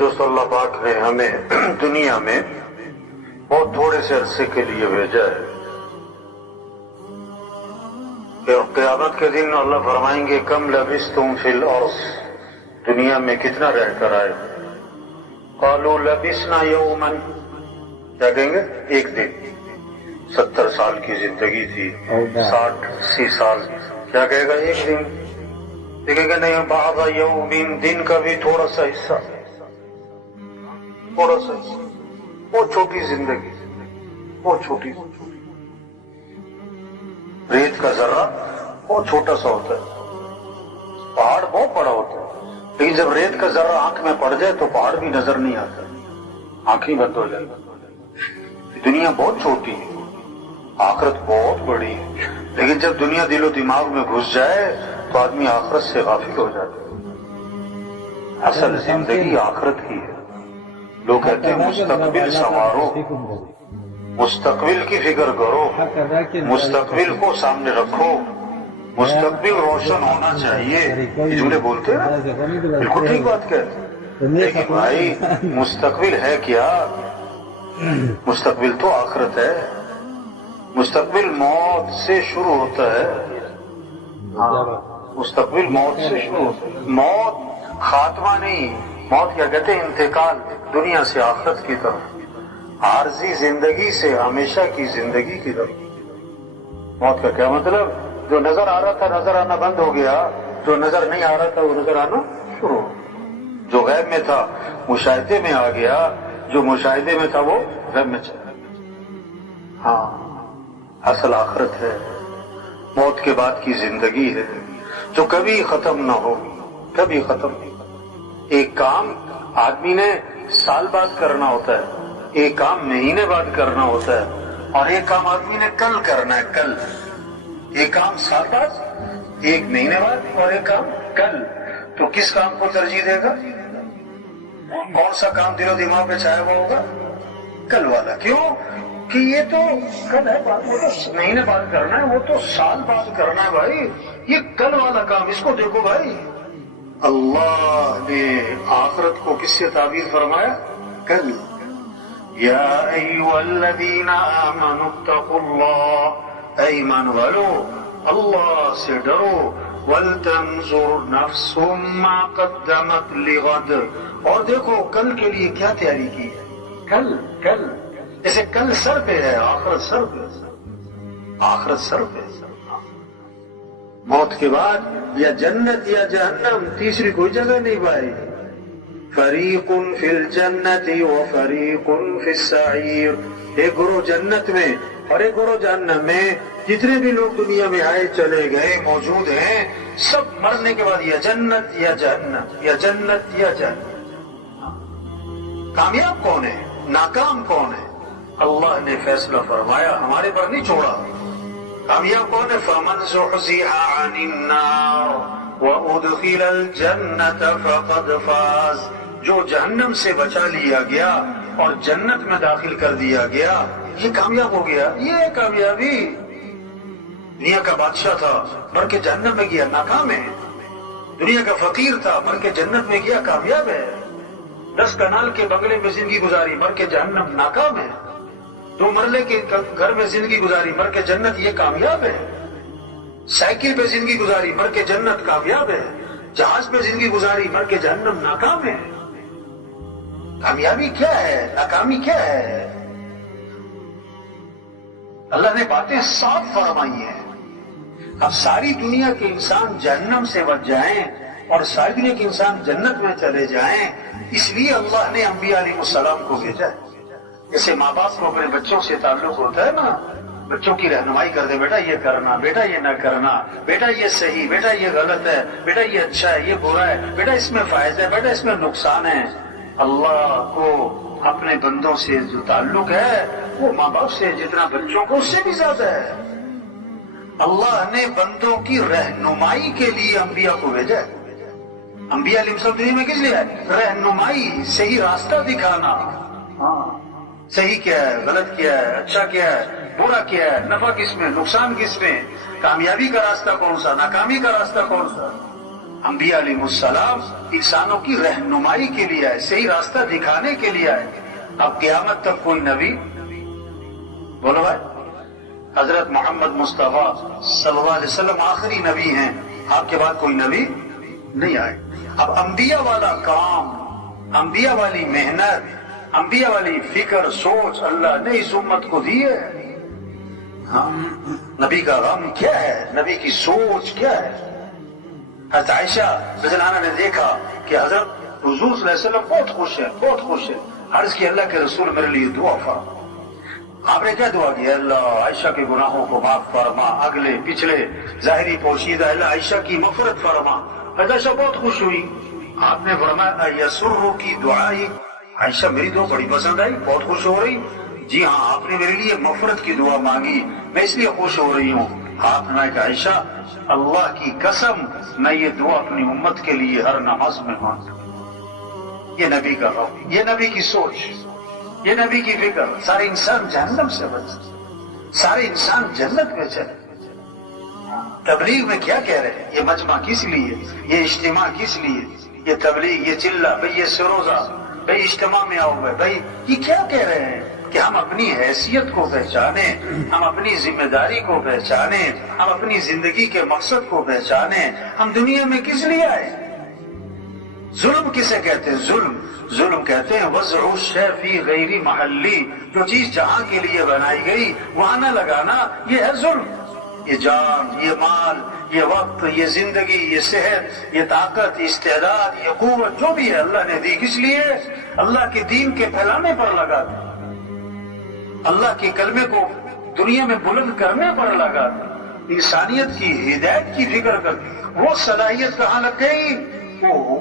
دوست اللہ پاک نے ہمیں دنیا میں بہت تھوڑے سے عرصے کے لیے بھیجا ہے کہ قیامت کے دن اللہ فرمائیں گے کم لبثتم فی الارض، دنیا میں کتنا رہ کر آئے؟ قالوا لبثنا یوما، کیا کہیں گے؟ ایک دن۔ 70 سال کی زندگی تھی، 60-80 سال، کیا کہے گا؟ ایک دن۔ دیکھیں گے نہیں، بعض یوم، دن کا بھی تھوڑا سا حصہ، تھوڑا سا حصہ، وہ چھوٹی زندگی، وہ چھوٹی، ریت کا ذرہ بہت چھوٹا سا ہوتا ہے، پہاڑ بہت بڑا ہوتا ہے، لیکن جب ریت کا ذرہ آنکھ میں پڑ جائے تو پہاڑ بھی نظر نہیں آتا، آنکھ ہی بند ہو جائے۔ دنیا بہت چھوٹی ہے، آخرت بہت بڑی ہے، لیکن جب دنیا دل و دماغ میں گھس جائے تو آدمی آخرت سے غافل ہو جاتا ہے۔ اصل زندگی آخرت کی ہے۔ لوگ کہتے ہیں مستقبل سنوارو، مستقبل کی فکر کرو، مستقبل کو سامنے رکھو، مستقبل روشن ہونا چاہیے، یہ جملے بولتے ہیں، بالکل ٹھیک بات کہتے ہیں، لیکن بھائی مستقبل ہے کیا؟ مستقبل تو آخرت ہے۔ مستقبل موت سے شروع ہوتا ہے، مستقبل موت سے شروع ہوتا ہے۔ موت خاتمہ نہیں، موت کیا کہتے ہیں؟ انتقال دنیا سے آخرت کی طرف، عارضی زندگی سے ہمیشہ کی زندگی کی طرف۔ موت کا کیا مطلب؟ جو نظر آ رہا تھا نظر آنا بند ہو گیا، جو نظر نہیں آ رہا تھا وہ نظر آنا شروع ہو، جو غیب میں تھا مشاہدے میں آ گیا، جو مشاہدے میں تھا وہ غیب میں چلا۔ ہاں، اصل آخرت ہے، موت کے بعد کی زندگی ہے جو کبھی ختم نہ ہو، کبھی ختم نہیں۔ ایک کام آدمی نے سال بعد کرنا ہوتا ہے، ایک کام مہینے بعد کرنا ہوتا ہے، اور ایک کام آدمی نے کل کرنا ہے، کل۔ ایک کام سال بعد، ایک مہینے بعد، اور ایک کام کل۔ تو کس کام کو ترجیح دے گا؟ کون سا کام دل و دماغ پہ چھایا ہوا ہوگا؟ کل والا۔ کیوں کہ یہ تو کل ہے، وہ تو مہینے بعد کرنا ہے، وہ تو سال بعد کرنا ہے بھائی، یہ کل والا کام اس کو دیکھو بھائی۔ اللہ نے آخرت کو کس سے تعبیر فرمایا؟ کل۔ یا ایھا الذین آمنوا اتقوا اللہ، اے ایمان والو اللہ سے ڈرو، وَلْتَنْظُرْ نَفْسٌ مَا قَدَّمَتْ لِغَدٍ، اور دیکھو کل کے لیے کیا تیاری کی ہے۔ کل، کل جیسے کل سر پہ ہے، آخرت سر پہ، آخرت سر پہ۔ موت کے بعد یا جنت یا جہنم، تیسری کوئی جگہ نہیں بھائی۔ فریق فی الجنت و فریق فی السعیر، ایک گروہ جنت میں اور ایک گروہ جہنم میں۔ جتنے بھی لوگ دنیا میں آئے چلے گئے موجود ہیں، سب مرنے کے بعد یا جنت یا جہنم، یا جنت یا جہنم۔ کامیاب کون ہے؟ ناکام کون ہے؟ اللہ نے فیصلہ فرمایا، ہمارے پر نہیں چھوڑا۔ کامیاب کون ہے؟ فَمَنْ زُحْزِحَ عَنِ النَّارِ وَأُدْخِلَ الْجَنَّةَ فَقَدْ فَازَ، جو جہنم سے بچا لیا گیا اور جنت میں داخل کر دیا گیا، یہ کامیاب ہو گیا۔ یہ کامیابی، دنیا کا بادشاہ تھا مر کے جہنم میں گیا، ناکام ہے۔ دنیا کا فقیر تھا مر کے جنت میں گیا، کامیاب ہے۔ 10 کنال کے بنگلے میں زندگی گزاری، مر کے جہنم، ناکام ہے۔ 2 مرلے کے گھر میں زندگی گزاری، مر کے جنت، یہ کامیاب ہے۔ سائیکل پہ زندگی گزاری، مر کے جنت، کامیاب ہے۔ جہاز پہ زندگی گزاری، مر کے جہنم، ناکام ہے۔ کامیابی کیا ہے؟ ناکامی کیا ہے؟ اللہ نے باتیں صاف فرمائی ہیں۔ اب ساری دنیا کے انسان جہنم سے بچ جائیں اور ساری دنیا کے انسان جنت میں چلے جائیں، اس لیے اللہ نے انبیاء علیہ السلام کو بھیجا۔ جیسے ماں باپ کو اپنے بچوں سے تعلق ہوتا ہے نا، بچوں کی رہنمائی کر دے، بیٹا یہ کرنا، بیٹا یہ نہ کرنا، بیٹا یہ صحیح، بیٹا یہ غلط ہے، بیٹا یہ اچھا ہے، یہ برا ہے، بیٹا اس میں فائدہ ہے، بیٹا اس میں نقصان ہے۔ اللہ کو اپنے بندوں سے جو تعلق ہے وہ ماں باپ سے جتنا بچوں کو، اس سے بھی زیادہ ہے۔ اللہ نے بندوں کی رہنمائی کے لیے انبیاء کو بھیجا ہے۔ انبیاء علیہ السلام دنیا میں کس لیے ہے؟ رہنمائی، صحیح راستہ دکھانا۔ ہاں، صحیح کیا ہے، غلط کیا ہے، اچھا کیا ہے، برا کیا ہے، نفع کس میں، نقصان کس میں، کامیابی کا راستہ کون سا، ناکامی کا راستہ کون سا۔ انبیاء علیہ السلام انسانوں کی رہنمائی کے لیے آئے، صحیح راستہ دکھانے کے لیے آئے۔ اب قیامت تک کوئی نبی، بولو بھائی، حضرت محمد مصطفیٰ صلی اللہ علیہ وسلم آخری نبی ہیں، آپ کے بعد کوئی نبی نہیں آئے۔ اب انبیاء والا کام، انبیاء والی محنت، انبیاء والی فکر سوچ اللہ نے اس امت کو دی ہے۔ ہاں، نبی کا غم کیا ہے، نبی کی سوچ کیا ہے؟ حضرت عائشہ رضی اللہ عنہا نے دیکھا کہ حضرت حضور صلی اللہ علیہ وسلم بہت خوش ہے، بہت خوش ہے۔ عرض کی اللہ کے رسول میرے لیے دعا فرما۔ آپ نے کیا دعا کی؟ اللہ عائشہ کے گناہوں کو معاف فرما، اگلے پچھلے ظاہری پوشیدہ، اللہ عائشہ کی مغفرت فرما۔ عائشہ بہت خوش ہوئی۔ آپ نے فرمایا یسرو کی دعائی، عائشہ میری دعا بڑی پسند آئی، بہت خوش ہو رہی۔ جی ہاں، آپ نے میرے لیے مغفرت کی دعا مانگی، میں اس لیے خوش ہو رہی ہوں۔ آپ نے کہا عائشہ اللہ کی قسم میں یہ دعا اپنی امت کے لیے ہر نماز میں مانگتا ہوں۔ یہ نبی کا غم، یہ نبی کی سوچ، یہ نبی کی فکر۔ سارے انسان جہنم سے بچ، سارے انسان جنت میں چلے۔ تبلیغ میں کیا کہہ رہے ہیں؟ یہ مجمع کس لیے، یہ اجتماع کس لیے، یہ تبلیغ، یہ چلہ بھائی، یہ سروزہ بھائی، اجتماع میں آؤ بھائی، یہ کیا کہہ رہے ہیں؟ کہ ہم اپنی حیثیت کو پہچانیں، ہم اپنی ذمہ داری کو پہچانیں، ہم اپنی زندگی کے مقصد کو پہچانیں۔ ہم دنیا میں کس لیے آئے؟ ظلم کسے کہتے ہیں؟ ظلم کہتے ہیں وضع الشیء فی غیر محلی، جو چیز جہاں کے لیے بنائی گئی وہاں نہ لگانا، یہ ہے ظلم۔ یہ جان، یہ مال، یہ وقت، یہ زندگی، یہ صحت، یہ طاقت، استعداد، یہ قوت جو بھی ہے اللہ نے دی، کس لیے؟ اللہ کے دین کے پھیلانے پر لگا دی، اللہ کے کلمے کو دنیا میں بلند کرنے پر لگا دی، انسانیت کی ہدایت کی فکر کر۔ وہ صلاحیت کہاں لگ گئی؟ وہ